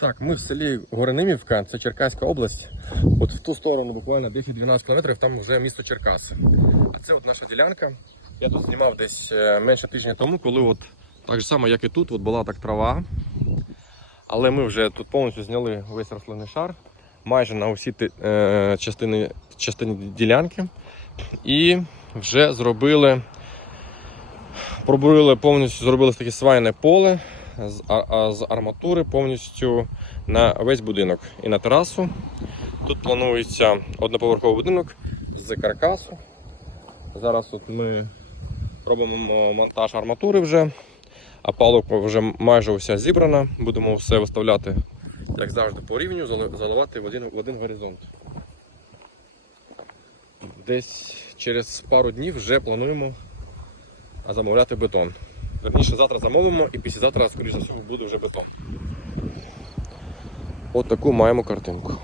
Так, ми в селі Горенимівка, це Черкаська область. От в ту сторону, буквально 10-12 кілометрів, там вже місто Черкаси. А це от наша ділянка. Я тут знімав десь е, менше тижня тому, коли от так само, як і тут, от була так трава. Але ми вже тут повністю зняли весь рослинний шар, майже на усі е, частини, частини ділянки. І вже зробили, пробурили повністю, зробили таке свайне поле з, а- з арматури повністю на весь будинок і на терасу. Тут планується одноповерховий будинок з каркасу. Зараз от ми робимо монтаж арматури вже, а палубка вже майже вся зібрана. Будемо все виставляти, як завжди, по рівню, заливати в один, в один горизонт. Десь через пару днів вже плануємо замовляти бетон. Верніше, завтра замовимо і післязавтра, скоріше за все, буде вже бетон. От таку маємо картинку.